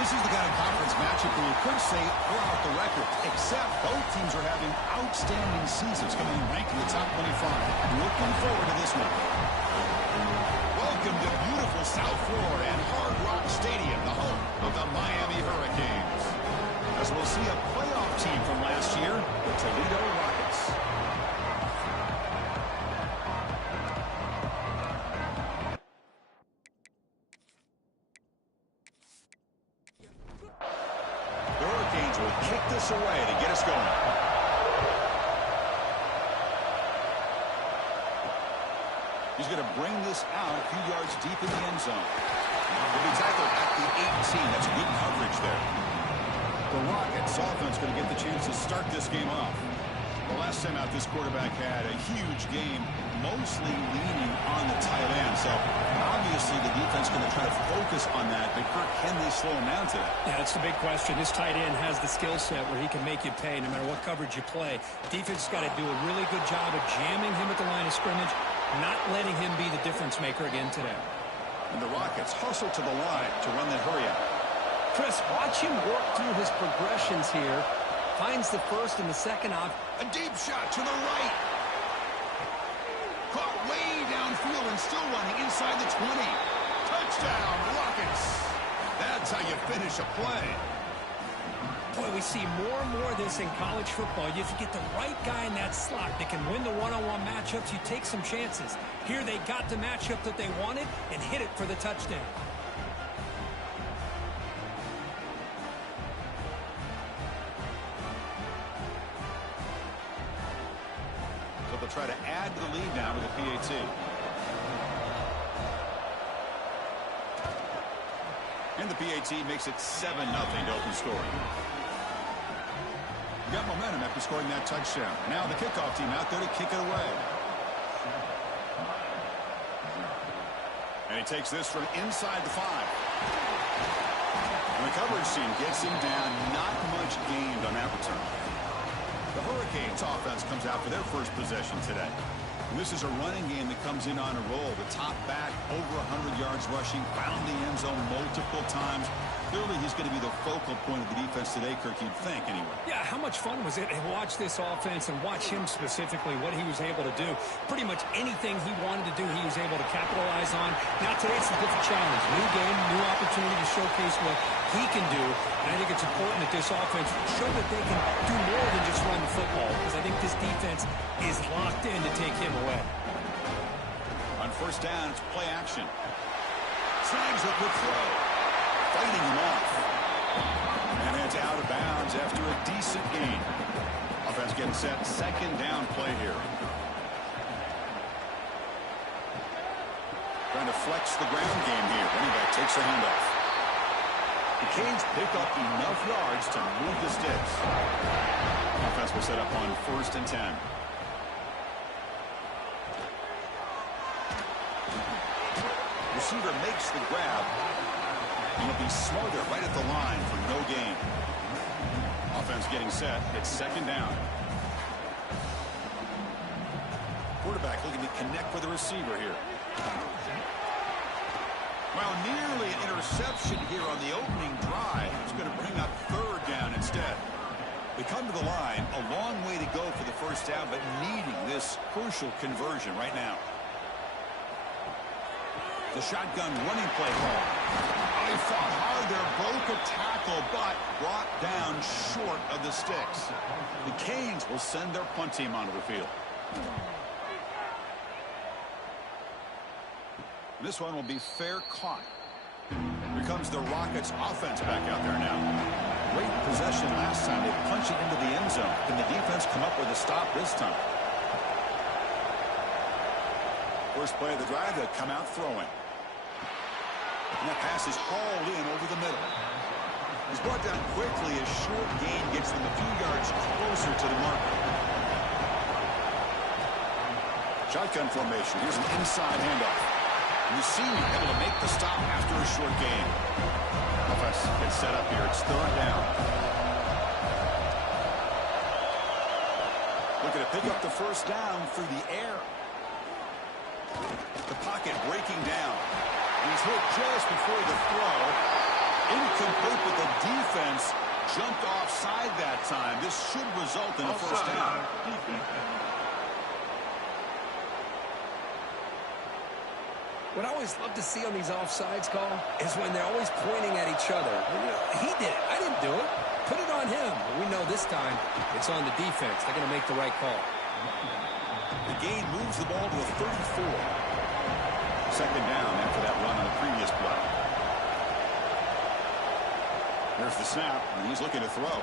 This is the kind of conference matchup where you could say they're off the record, except both teams are having outstanding seasons, coming in ranked in the top 25. Looking forward to this one. Welcome to beautiful South Florida and Hard Rock Stadium, the home of the Miami Hurricanes. As we'll see a playoff team from last year, the Toledo Rockets. The Hurricanes will kick this away to get us going. He's going to bring this out a few yards deep in the end zone. He'll be tackled at the 18. That's good coverage there. The Rockets offense going to get the chance to start this game off. The last time out, this quarterback had a huge game, mostly leaning on the tight end. So obviously the defense going to try to focus on that. But Kirk, can they slow him down today? Yeah, that's the big question. This tight end has the skill set where he can make you pay no matter what coverage you play. Defense has got to do a really good job of jamming him at the line of scrimmage, not letting him be the difference maker again today. And the Rockets hustle to the line to run the hurry up. Chris, watch him work through his progressions here. Finds the first and the second off. A deep shot to the right. Caught way downfield and still running inside the 20. Touchdown, Rockets. That's how you finish a play. Boy, we see more and more of this in college football. If you get the right guy in that slot that can win the one-on-one matchups, you take some chances. Here they got the matchup that they wanted and hit it for the touchdown. So they'll try to add to the lead now with the PAT. And the PAT makes it 7-0 to open scoring. Got momentum after scoring that touchdown. Now the kickoff team out there to kick it away. And he takes this from inside the 5. And the coverage team gets him down. Not much gained on that return. The Hurricanes offense comes out for their first possession today. And this is a running game that comes in on a roll. The top back, over 100 yards rushing, found the end zone multiple times. Clearly, he's going to be the focal point of the defense today, Kirk, you'd think, anyway. Yeah, how much fun was it to watch this offense and watch him specifically, what he was able to do. Pretty much anything he wanted to do, he was able to capitalize on. Now, today it's a different challenge. New game, new opportunity to showcase what he can do. And I think it's important that this offense show that they can do more than just run the football, because I think this defense is locked in to take him away. On first down, it's play action. Snags a quick throw. Fighting him off. And it's out of bounds after a decent gain. Offense getting set. Second down play here. Trying to flex the ground game here. Running back takes a handoff. The Canes pick up enough yards to move the sticks. Offense will set up on first and 10. Receiver makes the grab. He'll be smothered right at the line for no gain. Offense getting set. It's second down. Quarterback looking to connect with the receiver here. Well, nearly an interception here on the opening drive. It's going to bring up third down instead. They come to the line. A long way to go for the first down, but needing this crucial conversion right now. The shotgun running play call. They fought hard there, broke a tackle, but brought down short of the sticks. The Canes will send their punt team onto the field. This one will be fair caught. Here comes the Rockets offense back out there now. Great possession last time. They punch it into the end zone. Can the defense come up with a stop this time? First play of the drive, they'll come out throwing. And that pass is hauled in over the middle. He's brought down quickly. A short gain gets them a few yards closer to the mark. Shotgun formation. Here's an inside handoff. And you see me able to make the stop after a short gain. Offense gets set up here. It's third down. Looking to pick up the first down through the air. The pocket breaking down. He's hit just before the throw. Incomplete, but the defense jumped offside that time. This should result in a first down. What I always love to see on these offsides call is when they're always pointing at each other. He did it. I didn't do it. Put it on him. We know this time it's on the defense. They're going to make the right call. The gain moves the ball to a 34. Second down after that run on the previous play. There's the snap, and he's looking to throw.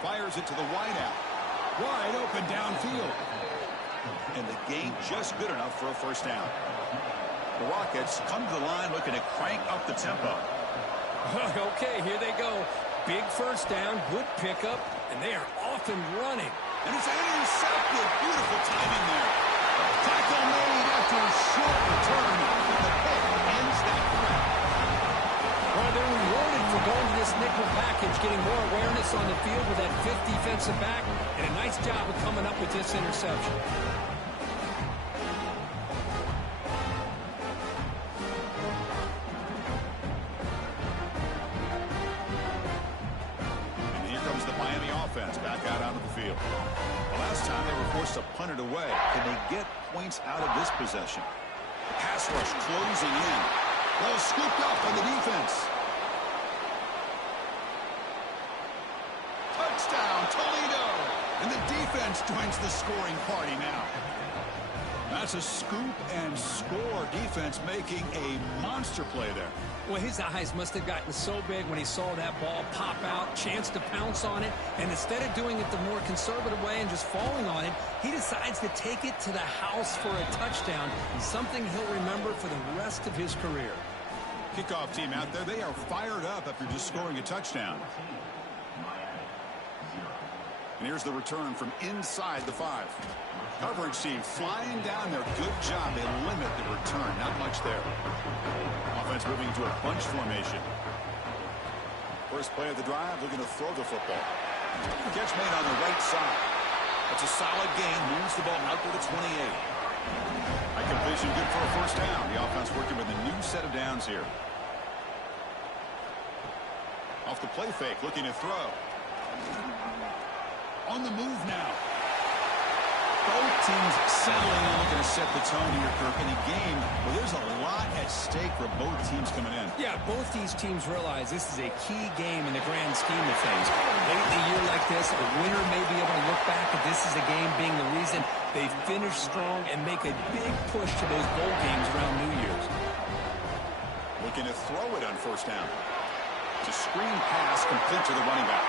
Fires it to the wideout. Wide open downfield. And the gain just good enough for a first down. The Rockets come to the line looking to crank up the tempo. Okay, here they go. Big first down, good pickup, and they are off and running. And it's intercepted. Beautiful timing there. Tackle made after a short return. The pick ends that threat. Well, they're rewarded for going to this nickel package, getting more awareness on the field with that fifth defensive back, and a nice job of coming up with this interception. Back out onto the field. The last time they were forced to punt it away. Can they get points out of this possession? Pass rush closing in. Ball scooped up on the defense. Touchdown, Toledo! And the defense joins the scoring party now. That's a scoop and score defense making a monster play there. Well, his eyes must have gotten so big when he saw that ball pop out, chance to pounce on it, and instead of doing it the more conservative way and just falling on it, he decides to take it to the house for a touchdown, something he'll remember for the rest of his career. Kickoff team out there, they are fired up after just scoring a touchdown. And here's the return from inside the 5. Coverage team flying down there. Good job. They limit the return. Not much there. Offense moving to a bunch formation. First play of the drive, looking to throw the football. Catch made on the right side. That's a solid gain. Moves the ball out to the 28. High completion, good for a first down. The offense working with a new set of downs here. Off the play fake, looking to throw. On the move now. Both teams settling and looking to set the tone here, Kirk, in a game where there's a lot at stake for both teams coming in. Yeah, both these teams realize this is a key game in the grand scheme of things. Late in a year like this, a winner may be able to look back at this as a game being the reason they finish strong and make a big push to those bowl games around New Year's. Looking to throw it on first down. It's a screen pass complete to the running back.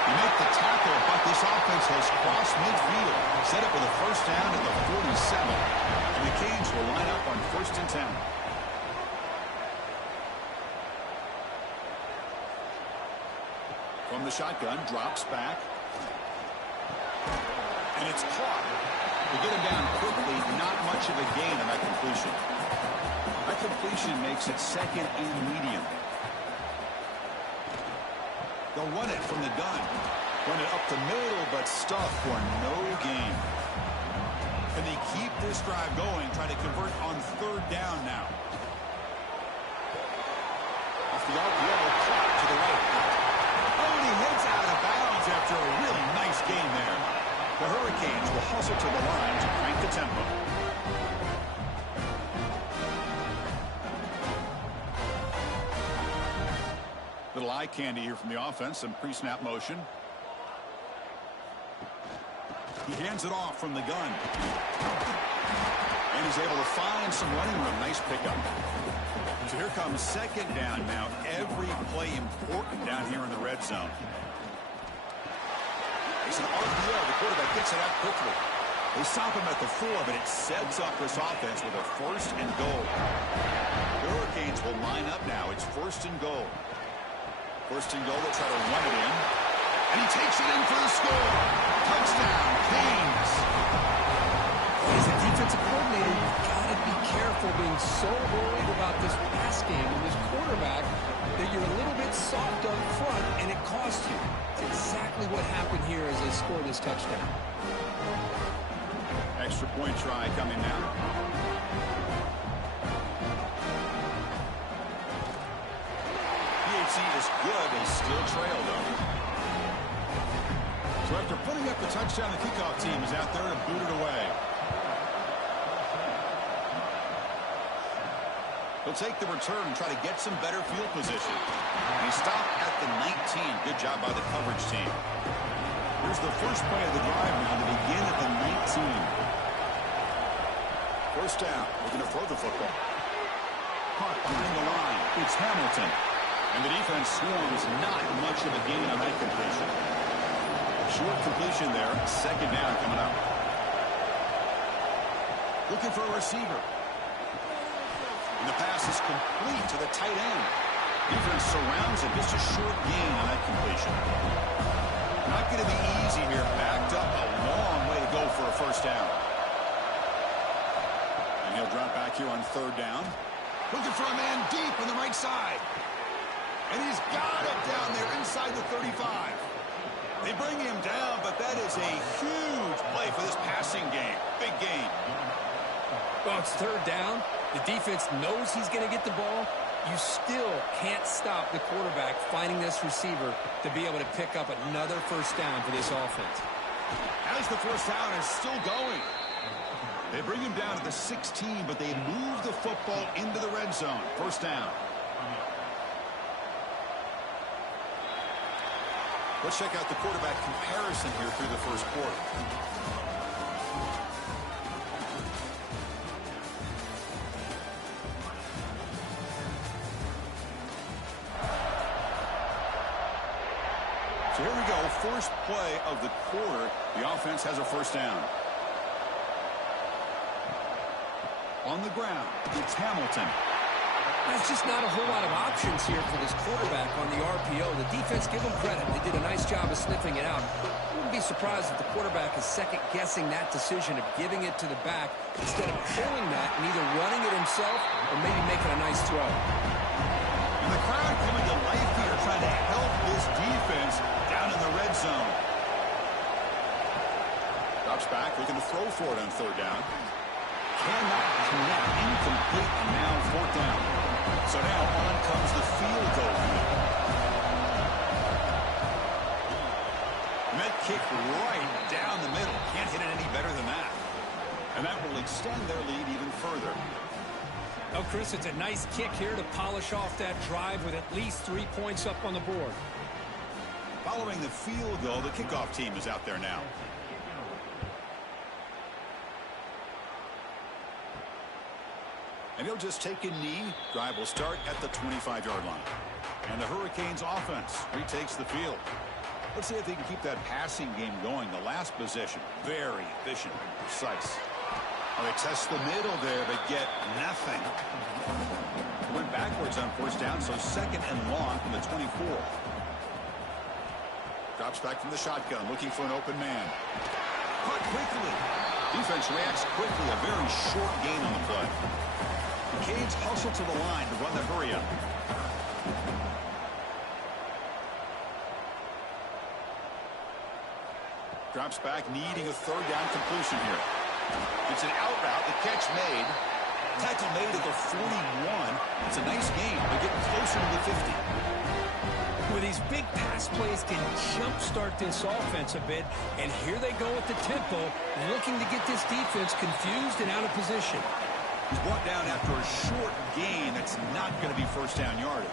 You make the tackle, but this offense has crossed midfield. Set up with a first down at the 47. And the Canes will line up on 1st and 10. From the shotgun, drops back. And it's caught. To get him down quickly, not much of a gain on that completion. That completion makes it 2nd and medium. They'll run it from the gun. Run it up the middle, but stuffed for no gain. Can they keep this drive going, trying to convert on 3rd down now? Off the RPO, clock to the right. Oh, and he hits out of bounds after a really nice gain there. The Hurricanes will hustle to the line to crank the tempo. Little eye candy here from the offense. Some pre-snap motion. He hands it off from the gun. And he's able to find some running room. Nice pickup. So here comes 2nd down now. Every play important down here in the red zone. It's an RPO. The quarterback gets it out quickly. They stop him at the 4, but it sets up this offense with a 1st and goal. The Hurricanes will line up now. It's 1st and goal. 1st and goal, they'll try to run it in. And he takes it in for the score. Touchdown, Canes. As a defensive coordinator, you've got to be careful being so worried about this pass game and this quarterback that you're a little bit soft up front, and it costs you. It's exactly what happened here as they score this touchdown. Extra point try coming now. efficiency is good. They still trail, though. So after putting up the touchdown, the kickoff team is out there to boot it away. He'll take the return and try to get some better field position. And he stopped at the 19. Good job by the coverage team. Here's the first play of the drive now to begin at the 19. First down. We're going to throw the football. Caught behind the line. It's Hamilton. And the defense swarms not much of a gain on that completion. Short completion there. Second down coming up. Looking for a receiver. And the pass is complete to the tight end. Defense surrounds him. Just a short gain on that completion. Not going to be easy here. Backed up a long way to go for a first down. And he'll drop back here on third down. Looking for a man deep on the right side. And he's got it down there inside the 35. They bring him down, but that is a huge play for this passing game. Big gain. Well, it's third down. The defense knows he's going to get the ball. You still can't stop the quarterback finding this receiver to be able to pick up another first down for this offense. As the first down is still going. They bring him down to the 16, but they move the football into the red zone. First down. Let's check out the quarterback comparison here through the first quarter. So here we go. First play of the quarter. The offense has a first down. On the ground, it's Hamilton. There's just not a whole lot of options here for this quarterback on the RPO. The defense, give them credit. They did a nice job of sniffing it out. Wouldn't be surprised if the quarterback is second-guessing that decision of giving it to the back instead of pulling that and either running it himself or maybe making a nice throw. And the crowd coming to life here, trying to help this defense down in the red zone. Drops back, looking to throw for it on third down. Cannot connect, incomplete, and now fourth down. So now on comes the field goal. Met kick right down the middle. Can't hit it any better than that. And that will extend their lead even further. Oh, Chris, it's a nice kick here to polish off that drive with at least 3 points up on the board. Following the field goal, the kickoff team is out there now. And he'll just take a knee. Drive will start at the 25-yard line. And the Hurricanes offense retakes the field. Let's see if they can keep that passing game going. The last possession, very efficient and precise. Well, they test the middle there, but get nothing. Went backwards on first down, so second and long from the 24. Drops back from the shotgun, looking for an open man. Caught quickly. Defense reacts quickly. A very short gain on the play. Canes hustle to the line to run the hurry up. Drops back, needing a third down completion here. It's an out route. The catch made. Tackle made at the 41. It's a nice gain. They're getting closer to the 50. Well, these big pass plays can jumpstart this offense a bit, and here they go with the tempo, looking to get this defense confused and out of position. He's brought down after a short gain. That's not going to be first down yardage.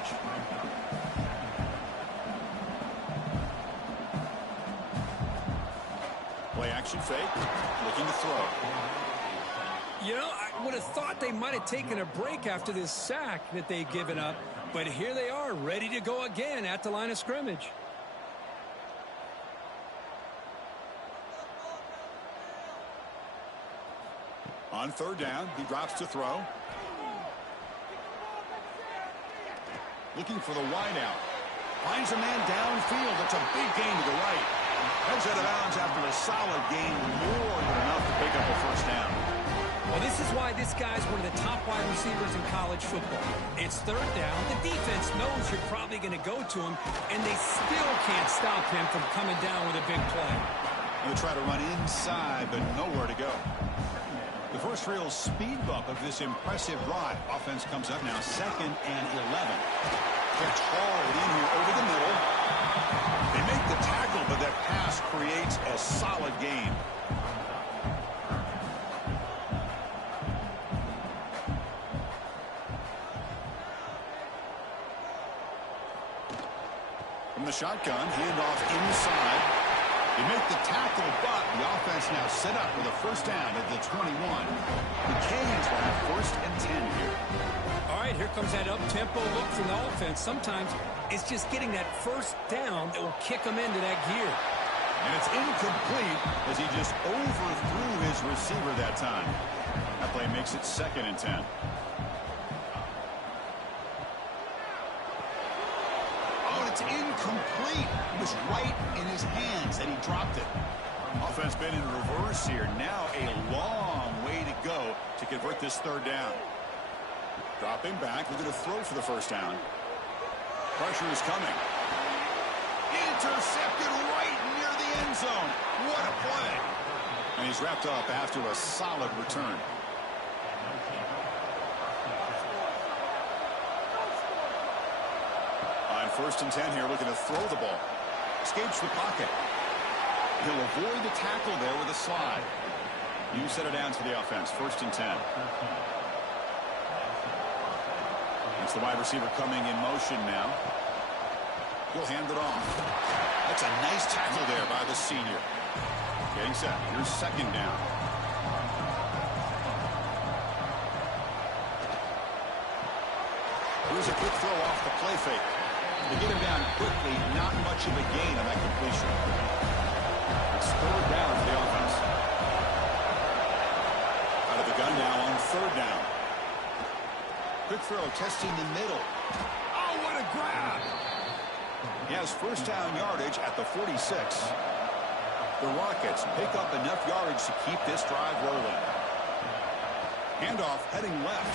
Play action fake. Looking to throw. You know, I would have thought they might have taken a break after this sack that they've given up, but here they are, ready to go again at the line of scrimmage. On third down, he drops to throw. Looking for the wideout. Finds a man downfield. It's a big gain to the right. Heads out of bounds after a solid gain, more than enough to pick up a first down. Well, this is why this guy's one of the top wide receivers in college football. It's third down. The defense knows you're probably going to go to him, and they still can't stop him from coming down with a big play. He'll try to run inside, but nowhere to go. The first real speed bump of this impressive drive. Offense comes up now, 2nd and 11. Kept hauled in here over the middle. They make the tackle, but that pass creates a solid gain. From the shotgun, handoff inside. They make the tackle, but the offense now set up with a first down at the 21. The Canes will have 1st and 10 here. All right, here comes that up-tempo look from the offense. Sometimes it's just getting that first down that will kick them into that gear. And it's incomplete as he just overthrew his receiver that time. That play makes it 2nd and 10. It's incomplete. It was right in his hands and he dropped it. Offense been in reverse here. Now a long way to go to convert this 3rd down. Dropping back. We're going to throw for the first down. Pressure is coming. Intercepted right near the end zone. What a play. And he's wrapped up after a solid return. First and 10 here, looking to throw the ball. Escapes the pocket. He'll avoid the tackle there with a slide. You set it down to the offense. 1st and 10. It's the wide receiver coming in motion now. He'll hand it off. That's a nice tackle there by the senior. Getting set. Here's 2nd down. Here's a quick throw off the play fake. To get him down quickly, not much of a gain on that completion. It's 3rd down for the offense. Out of the gun now on 3rd down. Quick throw testing the middle. Oh, what a grab! He has first down yardage at the 46. The Rockets pick up enough yardage to keep this drive rolling. Handoff heading left.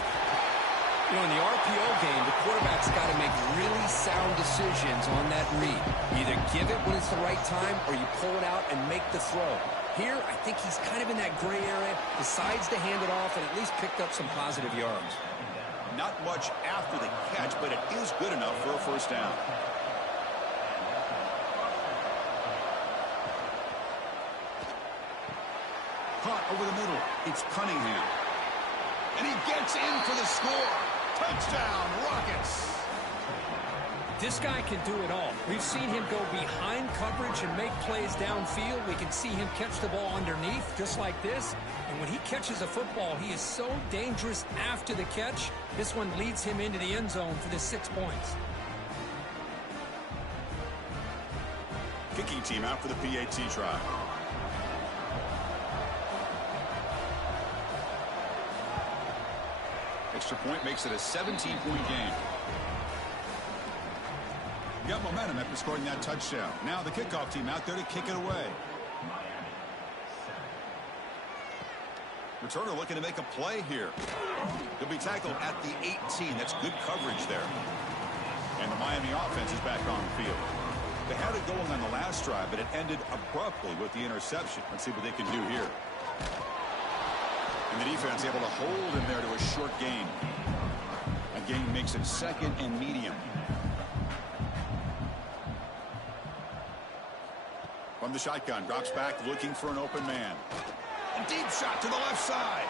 You know, in the RPO game, the quarterback's got to make really sound decisions on that read. Either give it when it's the right time or you pull it out and make the throw. Here, I think he's kind of in that gray area, decides to hand it off and at least picked up some positive yards. Not much after the catch, but it is good enough for a first down. Caught over the middle. It's Cunningham. And he gets in for the score. Touchdown, Rockets. This guy can do it all. We've seen him go behind coverage and make plays downfield. We can see him catch the ball underneath just like this. And when he catches a football, he is so dangerous after the catch. This one leads him into the end zone for the 6 points. Kicking team out for the PAT try. Extra point makes it a 17-point game. Got momentum after scoring that touchdown. Now the kickoff team out there to kick it away. Returner looking to make a play here. He'll be tackled at the 18. That's good coverage there. And the Miami offense is back on the field. They had it going on the last drive, but it ended abruptly with the interception. Let's see what they can do here. And the defense able to hold him there to a short gain. A gain makes it 2nd and medium. From the shotgun, drops back looking for an open man. A deep shot to the left side.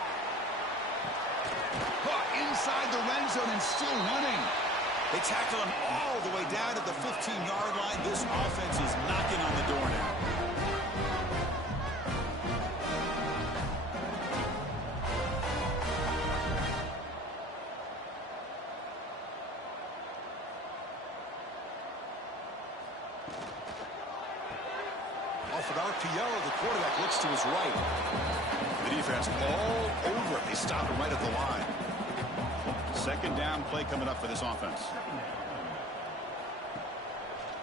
Caught inside the red zone and still running. They tackle him all the way down to the 15-yard line. This offense is knocking on the door now. Off an RPO, the quarterback looks to his right. The defense all over it. They stop him right at the line. 2nd down play coming up for this offense.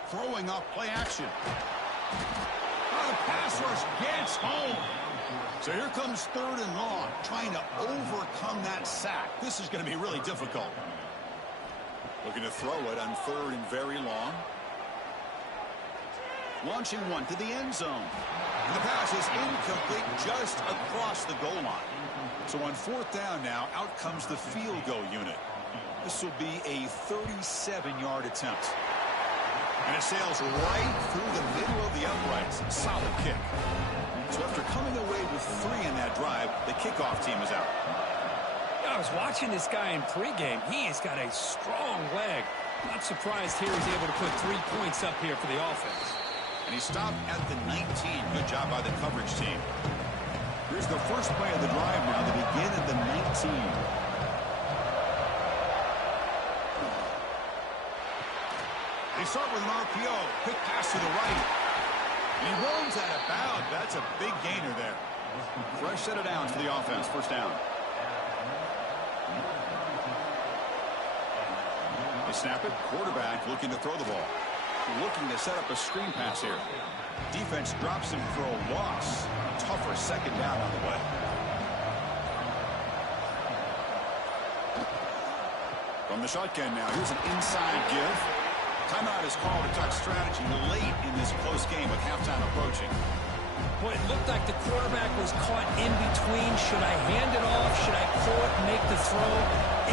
Throwing off play action. Oh, the pass rush gets home. So here comes 3rd and long, trying to overcome that sack. This is going to be really difficult. Looking to throw it on 3rd and very long. Launching one to the end zone. And the pass is incomplete just across the goal line. So on 4th down now, out comes the field goal unit. This will be a 37-yard attempt. And it sails right through the middle of the uprights. Solid kick. So after coming away with 3 in that drive, the kickoff team is out. I was watching this guy in pregame. He has got a strong leg. Not surprised here he's able to put 3 points up here for the offense. And he stopped at the 19. Good job by the coverage team. Here's the first play of the drive now. They begin at the 19. They start with an RPO. Quick pass to the right. And he runs out of bounds. That's a big gainer there. Fresh set of downs for the offense. First down. They snap it. Quarterback looking to throw the ball. Looking to set up a screen pass here. Defense drops him for a loss. Tougher second down on the way. From the shotgun now. Here's an inside give. Timeout is called to talk strategy late in this close game with halftime approaching. Well, it looked like the quarterback was caught in between. Should I hand it off? Should I pull it and make the throw?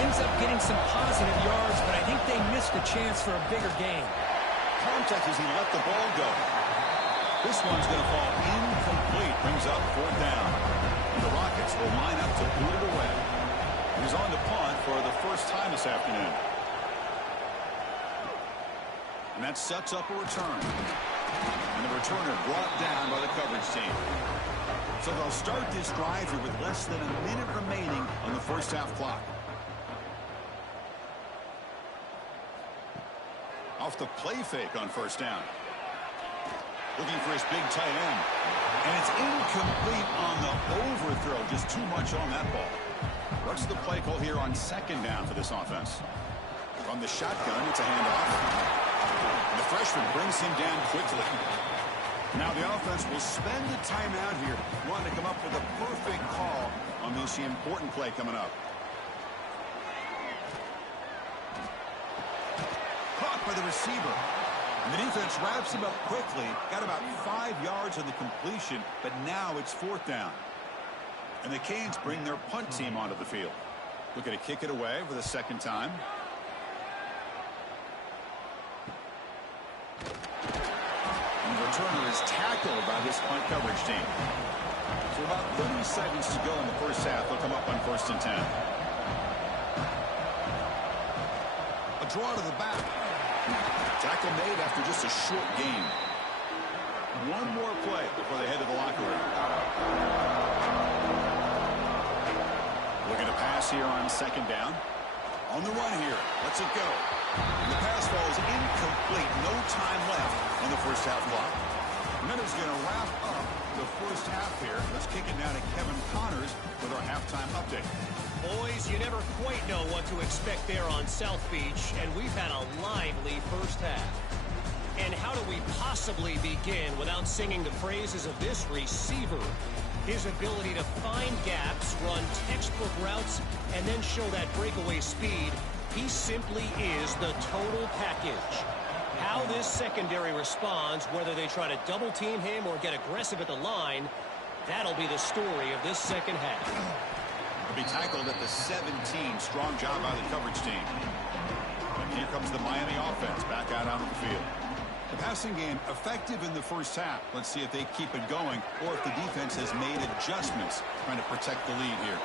Ends up getting some positive yards, but I think they missed a chance for a bigger gain. Contact as he let the ball go. This one's going to fall incomplete. Brings up 4th down. And the Rockets will line up to boot it away. He's on to punt for the first time this afternoon. And that sets up a return. And the returner brought down by the coverage team. So they'll start this drive here with less than a minute remaining on the first half clock. Off the play fake on first down. Looking for his big tight end. And it's incomplete on the overthrow. Just too much on that ball. What's the play call here on second down for this offense? From the shotgun, it's a handoff. The freshman brings him down quickly. Now the offense will spend the timeout here, wanting to come up with a perfect call on this important play coming up. Caught by the receiver. And the defense wraps him up quickly. Got about 5 yards on the completion, but now it's 4th down. And the Canes bring their punt team onto the field. Looking to kick it away for the second time. And the returner is tackled by this punt coverage team. So about 30 seconds to go in the first half. They'll come up on 1st and 10. A draw to the back. Tackle made after just a short gain. One more play before they head to the locker room. Looking to pass here on second down. On the run here. Let's it go. And the pass falls incomplete. No time left on the first half clock. And that is going to wrap up the first half here. Let's kick it now to Kevin Connors with our halftime update. Boys, you never quite know what to expect there on South Beach, and we've had a lively first half. And how do we possibly begin without singing the praises of this receiver? His ability to find gaps, run textbook routes, and then show that breakaway speed. He simply is the total package. How this secondary responds, whether they try to double team him or get aggressive at the line, that'll be the story of this second half. He'll be tackled at the 17. Strong job by the coverage team. And here comes the Miami offense back out onto the field. The passing game effective in the first half. Let's see if they keep it going or if the defense has made adjustments trying to protect the lead here.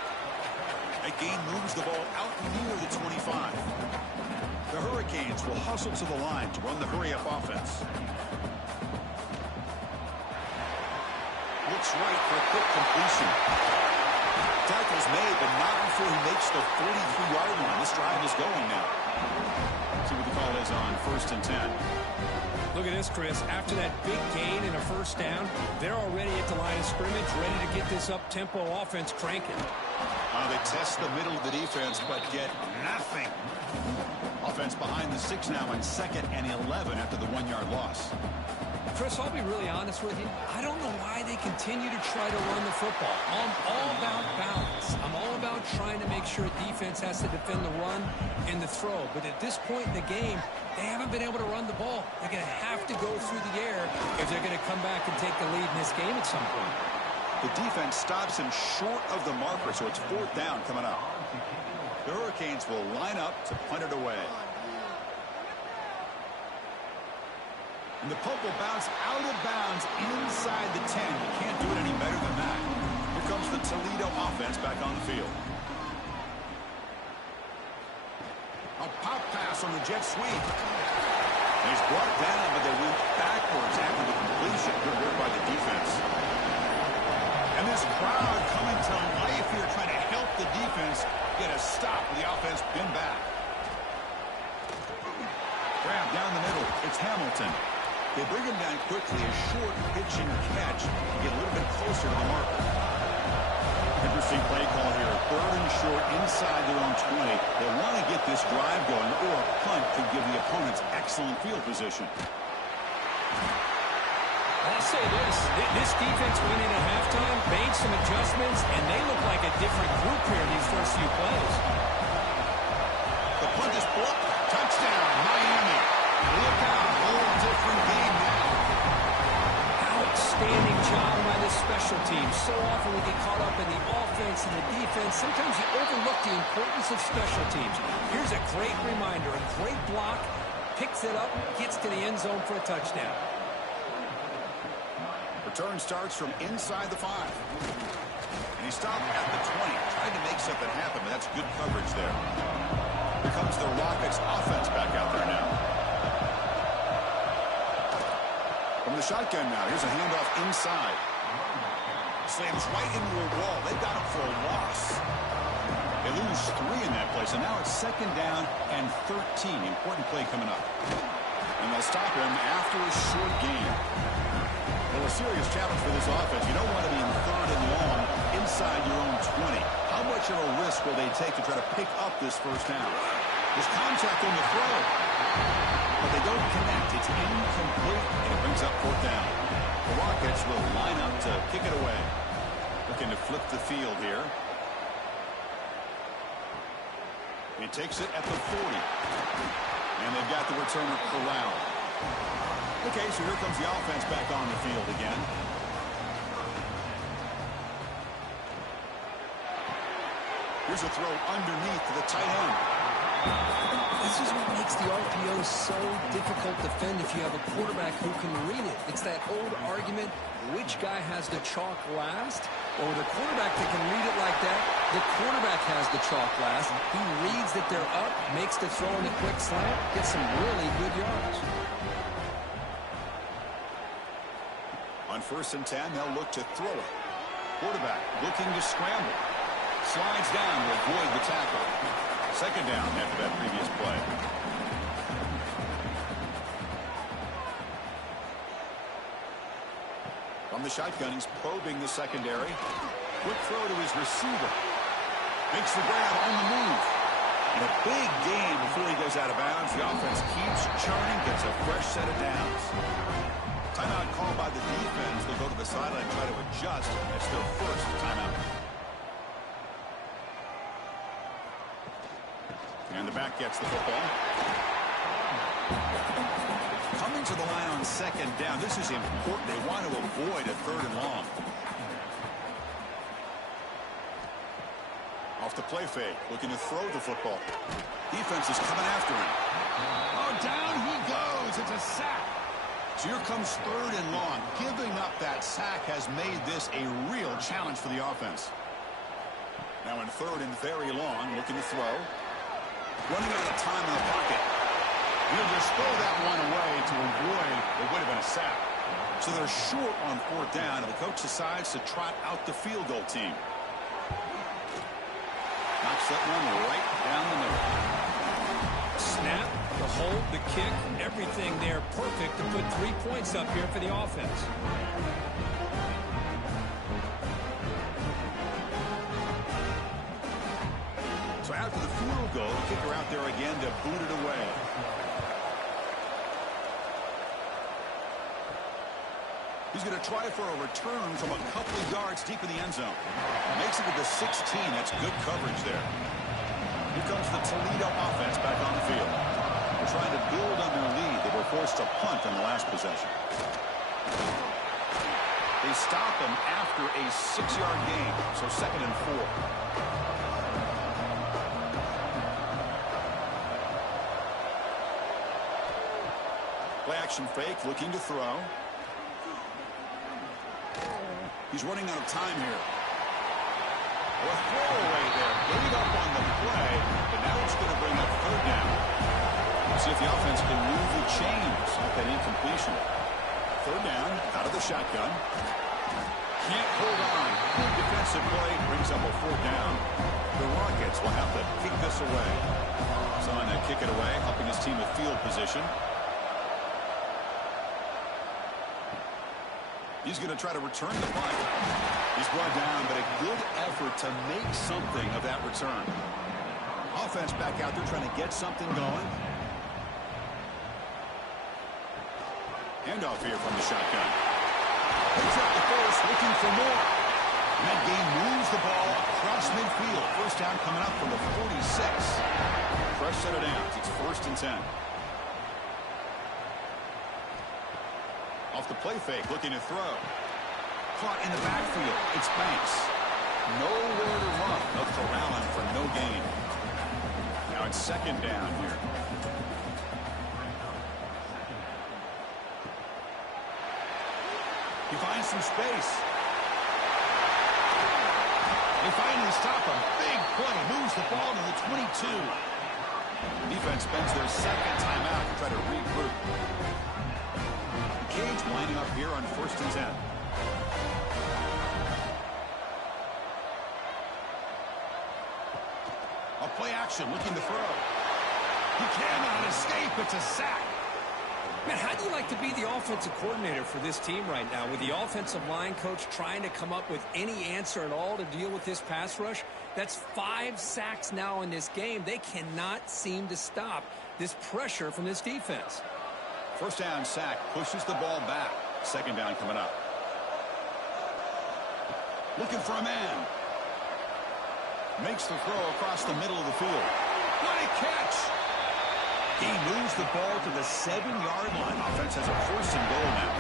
That gain moves the ball out near the 25. The Hurricanes will hustle to the line to run the hurry-up offense. Looks right for a quick completion. Tackle's made, but not before he makes the 43-yard line. This drive is going now. See what the call is on 1st and 10. Look at this, Chris. After that big gain and a first down, they're already at the line of scrimmage, ready to get this up-tempo offense cranking. They test the middle of the defense, but get nothing. Offense behind the 6 now on 2nd and 11 after the 1-yard loss. Chris, I'll be really honest with you. I don't know why they continue to try to run the football. I'm all about balance. I'm all about trying to make sure defense has to defend the run and the throw. But at this point in the game, they haven't been able to run the ball. They're going to have to go through the air if they're going to come back and take the lead in this game at some point. The defense stops him short of the marker, so it's 4th down coming up. The Hurricanes will line up to punt it away. And the puck will bounce out of bounds inside the 10. You can't do it any better than that. Here comes the Toledo offense back on the field. A pop pass on the jet sweep. And he's brought down, but they went backwards after the completion. Good work by the defense. And this crowd coming to life here, trying to help the defense get a stop with the offense pinned back. Grab down the middle. It's Hamilton. They bring him down quickly. A short pitch and catch to get a little bit closer to the marker. Interesting play call here. 3rd and short inside their own 20. They want to get this drive going, or a punt could give the opponents excellent field position. I'll say this. This defense went in at halftime, made some adjustments, and they look like a different group here in these first few plays. The punt is blocked. Touchdown, Miami. Look out. Whole different game now. Outstanding job by this special team. So often we get caught up in the offense and the defense. Sometimes you overlook the importance of special teams. Here's a great reminder. A great block. Picks it up. Gets to the end zone for a touchdown. Return starts from inside the 5. And he stopped at the 20. Tried to make something happen, but that's good coverage there. Here comes the Rockets offense back out there now. From the shotgun now, here's a handoff inside. Slams right into a wall. They got him for a loss. They lose 3 in that play, so now it's 2nd down and 13. Important play coming up. And they'll stop him after a short gain. Well, a serious challenge for this offense. You don't want to be in 3rd and long inside your own 20. How much of a risk will they take to try to pick up this first down? There's contact on the throw. But they don't connect. It's incomplete, and it brings up 4th down. The Rockets will line up to kick it away. Looking to flip the field here. He takes it at the 40. And they've got the returner corralled. Okay, so here comes the offense back on the field again. Here's a throw underneath to the tight end. This is what makes the RPO so difficult to defend if you have a quarterback who can read it. It's that old argument, which guy has the chalk last? Or with a quarterback that can read it like that, the quarterback has the chalk last. He reads that they're up, makes the throw in the quick slant, gets some really good yards. On 1st and 10, they'll look to throw it. Quarterback looking to scramble. Slides down to avoid the tackle. 2nd down after that previous play. From the shotgun, he's probing the secondary. Quick throw to his receiver. Makes the grab on the move. And a big gain before he goes out of bounds. The offense keeps churning, gets a fresh set of downs. Timeout called by the defense. They'll go to the sideline and try to adjust. It's their first timeout. And the back gets the football. Coming to the line on 2nd down. This is important. They want to avoid a 3rd and long. Off the play fake. Looking to throw the football. Defense is coming after him. Oh, down he goes. It's a sack. So here comes 3rd and long. Giving up that sack has made this a real challenge for the offense. Now in 3rd and very long, looking to throw. Running out of time in the pocket. He'll just throw that one away to avoid what would have been a sack. So they're short on 4th down, and the coach decides to trot out the field goal team. Knocks that one right down the middle. Snap, the hold, the kick, everything there perfect to put 3 points up here for the offense. So after the field goal, the kicker out there again to boot it away. He's going to try for a return from a couple of yards deep in the end zone. Makes it to the 16. That's good coverage there. Here comes the Toledo offense back on the field. They're trying to build on their lead. They were forced to punt on the last possession. They stop them after a 6-yard gain, so 2nd and 4. Play-action fake, looking to throw. He's running out of time here. A throwaway there. Gave up on the play, but now it's going to bring up third down. See if the offense can move the chains off that incompletion. Third down, out of the shotgun. Can't hold on. Good defensive play brings up a fourth down. The Rockets will have to kick this away. So on that kick it away, helping his team with field position. He's going to try to return the punt. He's brought down, but a good effort to make something of that return. Offense back out there trying to get something going. Handoff here from the shotgun. Picks out the first, looking for more. And that game moves the ball across midfield. First down coming up from the 46. Fresh set of downs. It's 1st and 10. Off the play fake, looking to throw. Caught in the backfield. It's Banks. Nowhere to run. No corralling for no gain. Now it's 2nd down here. He finds some space. They finally stop him. Big play. Moves the ball to the 22. Defense spends their 2nd timeout to try to regroup. Cage lining up here on 1st and 10. A play action, looking to throw. He cannot escape. It's a sack. Man, how do you like to be the offensive coordinator for this team right now with the offensive line coach trying to come up with any answer at all to deal with this pass rush? That's 5 sacks now in this game. They cannot seem to stop this pressure from this defense. First down sack, pushes the ball back. 2nd down coming up. Looking for a man. Makes the throw across the middle of the field. What a catch! He moves the ball to the 7-yard line. Offense has a 1st and goal now.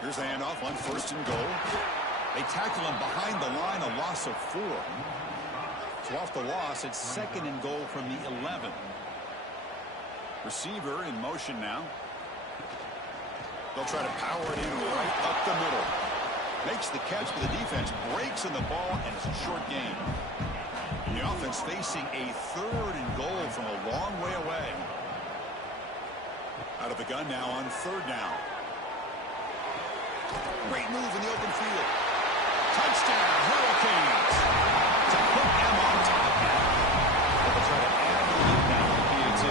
Here's the handoff on 1st and goal. They tackle him behind the line, a loss of 4. So off the loss, it's 2nd and goal from the 11. Receiver in motion now. They'll try to power it in right up the middle. Makes the catch, but the defense breaks in the ball, and it's a short game. The offense facing a 3rd and goal from a long way away. Out of the gun now on 3rd down. Great move in the open field. Touchdown, Hurricanes. To put them on top now. They'll try to add the lead now on the PAT.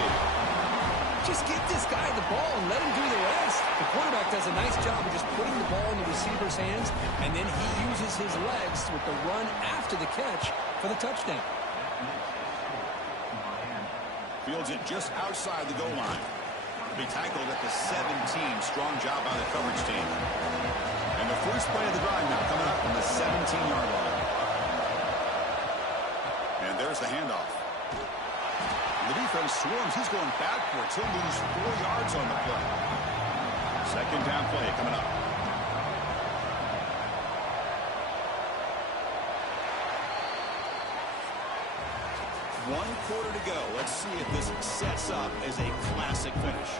Just get this guy the ball and let him do the rest. The quarterback does a nice job of just putting the ball in the receiver's hands, and then he uses his legs with the run after the catch for the touchdown. Fields it just outside the goal line. Be tackled at the 17. Strong job by the coverage team. And the first play of the drive now coming up from the 17-yard line. And there's the handoff. The defense swarms. He's going backwards. He'll lose 4 yards on the play. 2nd down play coming up. One quarter to go. Let's see if this sets up as a classic finish.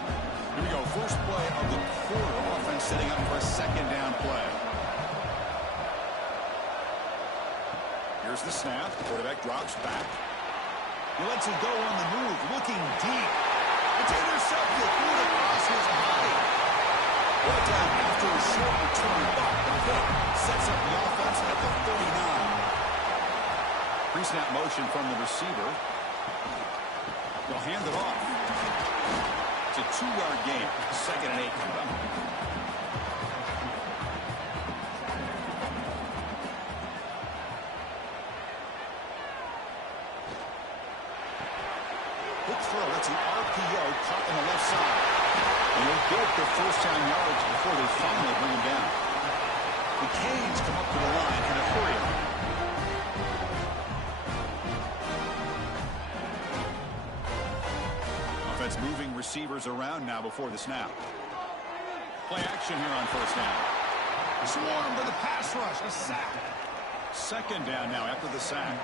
Here we go. First play of the quarter. Offense setting up for a 2nd down play. Here's the snap. The quarterback drops back. He lets it go on the move. Looking deep. It's intercepted. Threw it across his body. Brought down after a short return. But the pick sets up the offense at the 39. Pre-snap motion from the receiver. They'll hand it off. It's a 2-yard gain. 2nd and 8 coming up. Quick throw. That's an RPO caught on the left side. And they'll get the 1st down yards before they finally bring him down. The Canes come up to the line in a hurry. Offense moving receivers around now before the snap. Play action here on 1st down. Swarm to the pass rush. A sack. 2nd down now after the sack.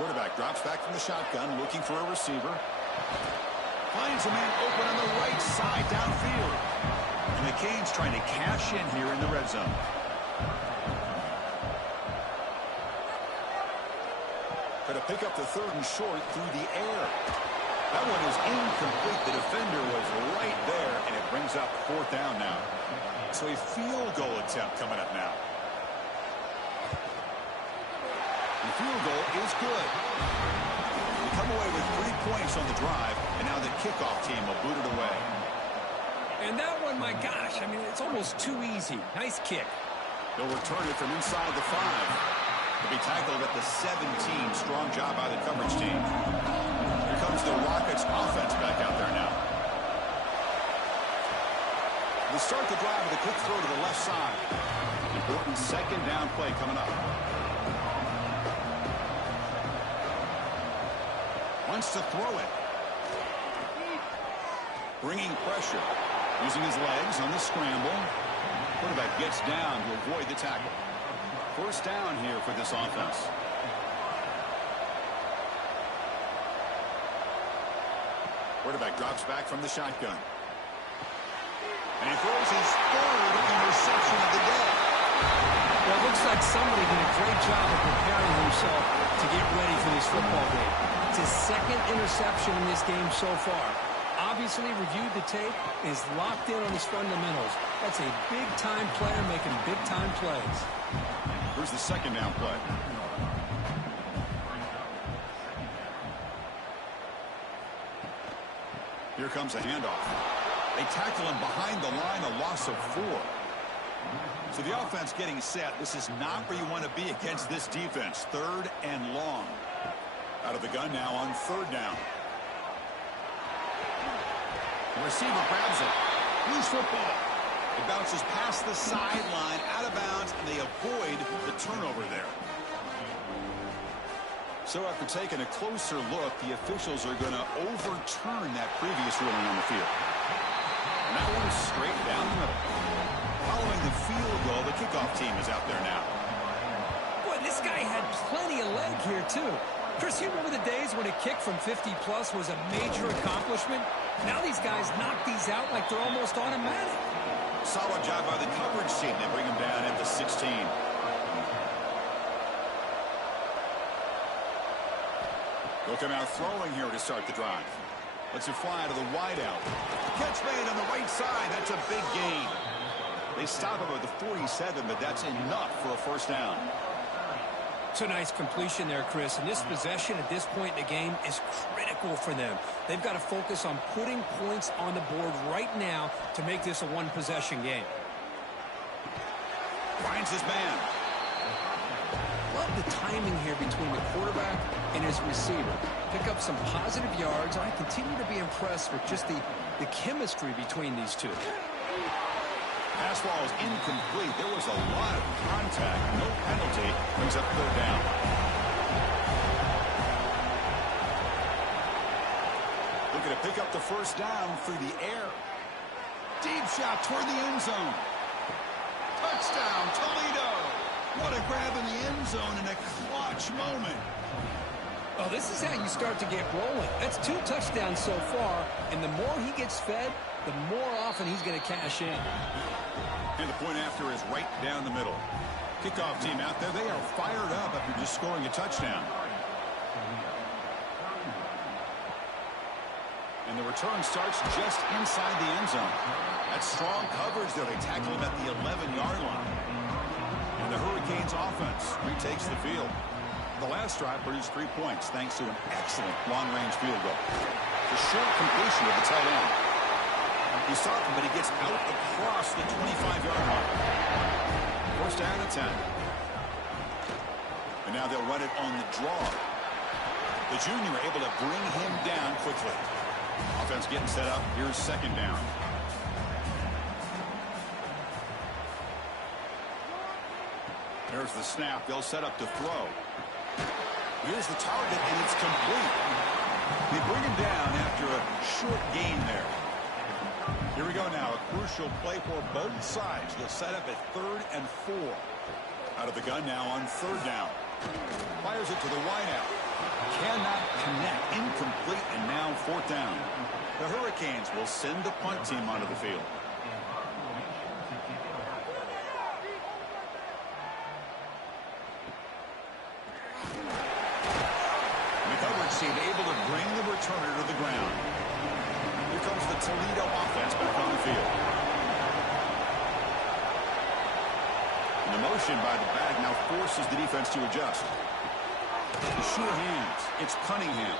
Quarterback drops back from the shotgun, looking for a receiver. Finds a man open on the right side downfield. And the Canes trying to cash in here in the red zone. Going to pick up the 3rd and short through the air. That one is incomplete. The defender was right there, and it brings up 4th down now. So a field goal attempt coming up now. The field goal is good. They come away with 3 points on the drive, and now the kickoff team will boot it away. And that one, my gosh, I mean, it's almost too easy. Nice kick. They'll return it from inside the 5. They'll be tackled at the 17. Strong job by the coverage team. Here comes the Rockets offense back out there now. They start the drive with a quick throw to the left side. Important 2nd down play coming up. Wants to throw it. Bringing pressure. Using his legs on the scramble. Quarterback gets down to avoid the tackle. 1st down here for this offense. Quarterback drops back from the shotgun. And he throws his 3rd interception of the day. Well, it looks like somebody did a great job of preparing himself to get ready for this football game. It's his 2nd interception in this game so far. Obviously reviewed the tape, is locked in on his fundamentals. That's a big-time player making big-time plays. Here's the 2nd down play. Here comes a handoff. They tackle him behind the line, a loss of 4. So the offense getting set. This is not where you want to be against this defense. 3rd and long. Out of the gun now on 3rd down. The receiver grabs it. Loose football. It bounces past the sideline, out of bounds, and they avoid the turnover there. So after taking a closer look, the officials are going to overturn that previous ruling on the field. And that one's straight down the middle. Following the field goal, the kickoff team is out there now. Boy, this guy had plenty of leg here, too. Chris, you remember the days when a kick from 50-plus was a major accomplishment? Now these guys knock these out like they're almost automatic. Solid job by the coverage team. They bring him down at the 16. They'll come out throwing here to start the drive. Let's it fly to the wideout. Catch made on the right side. That's a big gain. They stop him at the 47, but that's enough for a 1st down. It's a nice completion there, Chris. And this possession at this point in the game is critical for them. They've got to focus on putting points on the board right now to make this a one-possession game. Finds his man. Love the timing here between the quarterback and his receiver. Pick up some positive yards. I continue to be impressed with just the chemistry between these two. Pass ball is incomplete. There was a lot of contact. No penalty. Brings up 3rd down. Looking to pick up the 1st down through the air. Deep shot toward the end zone. Touchdown, Toledo. What a grab in the end zone in a clutch moment. Oh, this is how you start to get rolling. That's 2 touchdowns so far, and the more he gets fed, the more often he's going to cash in. And the point after is right down the middle. Kickoff team out there, they are fired up after just scoring a touchdown. And the return starts just inside the end zone. That's strong coverage there. They tackle him at the 11-yard line. And the Hurricanes offense retakes the field. The last drive produced 3 points thanks to an excellent long-range field goal. The short completion of the tight end. He's talking, but he gets out across the 25-yard line. 1st down and 10. And now they'll run it on the draw. The junior able to bring him down quickly. Offense getting set up. Here's 2nd down. There's the snap. They'll set up to throw. Here's the target, and it's complete. They bring him down after a short gain there. Here we go now. A crucial play for both sides. They'll set up at 3rd and 4. Out of the gun now on 3rd down. Fires it to the wideout. Cannot connect. Incomplete, and now fourth down. The Hurricanes will send the punt team onto the field. The coverage team able to bring the returner to the ground. Here comes the Toledo offense back on the field. And the motion by the back now forces the defense to adjust. The sure hands. It's Cunningham.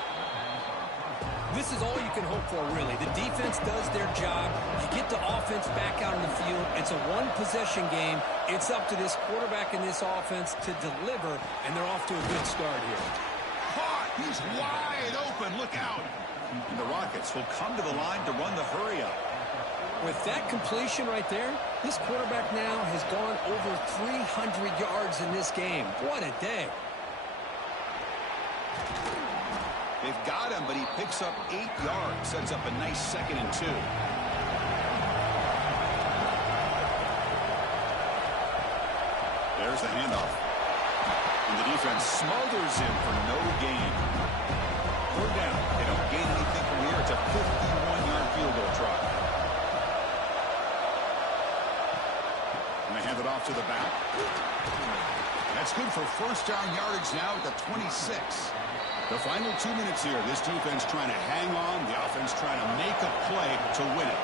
This is all you can hope for, really. The defense does their job. You get the offense back out on the field. It's a one-possession game. It's up to this quarterback and this offense to deliver, and they're off to a good start here. Caught. He's wide open. Look out. And the Rockets will come to the line to run the hurry-up. With that completion right there, this quarterback now has gone over 300 yards in this game. What a day. They've got him, but he picks up 8 yards. Sets up a nice 2nd and 2. There's the handoff. And the defense smothers him for no gain. Third down. They don't gain anything from here. It's a 51-yard field goal try. And they hand it off to the back. That's good for first down yardage now at the 26. The final 2 minutes here. This defense trying to hang on. The offense trying to make a play to win it.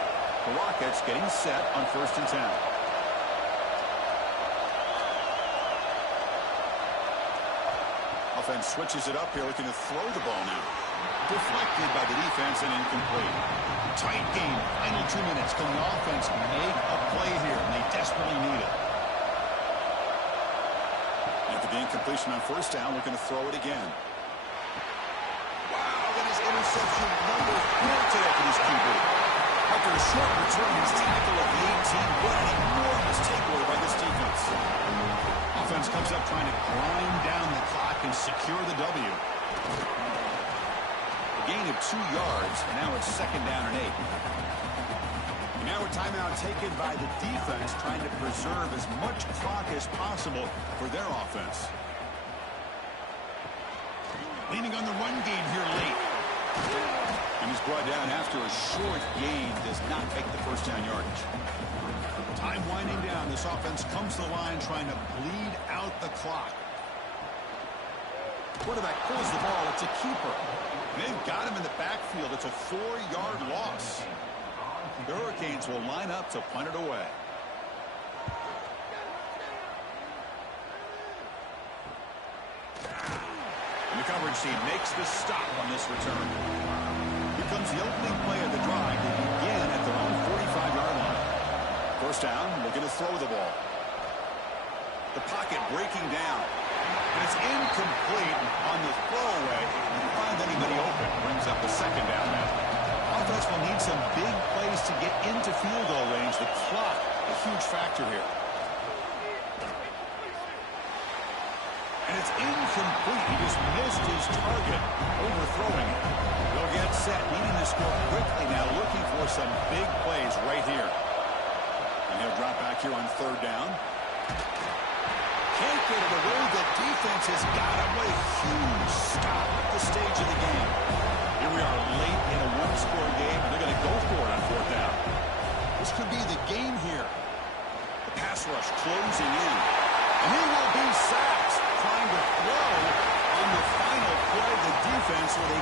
The Rockets getting set on 1st and 10. Offense switches it up here, looking to throw the ball now. Deflected by the defense and incomplete. Tight game. Final 2 minutes. Can the offense make a play here? And they desperately need it. After the incompletion on 1st down, looking to throw it again. Interception number 4 today for this QB. After a short return, his tackle at the 18. What an enormous takeaway by this defense. Offense comes up trying to grind down the clock and secure the W. A gain of 2 yards, and now it's 2nd down and 8. And now a timeout taken by the defense, trying to preserve as much clock as possible for their offense. Leaning on the run game here late. And he's brought down after a short gain. Does not make the first down yardage. Time winding down. This offense comes to the line trying to bleed out the clock. Quarterback pulls the ball. It's a keeper. They've got him in the backfield. It's a 4-yard loss. The Hurricanes will line up to punt it away. And the coverage team makes the stop on this return. Here comes the opening play of the drive. They begin at their own 45-yard line. First down, looking to throw the ball. The pocket breaking down. And it's incomplete on the throwaway. Didn't find anybody open. Brings up the 2nd down now. Offense will need some big plays to get into field goal range. The clock, a huge factor here. And it's incomplete. He just missed his target, overthrowing it. They'll get set, needing to score quickly now, looking for some big plays right here. And he'll drop back here on 3rd down. Can't get it away. The defense has got him. What a huge stop at the stage of the game. Here we are late in a one-score game. They're going to go for it on 4th down. This could be the game here. The pass rush closing in. And he will be sacked, trying to throw on the final play of the defense where they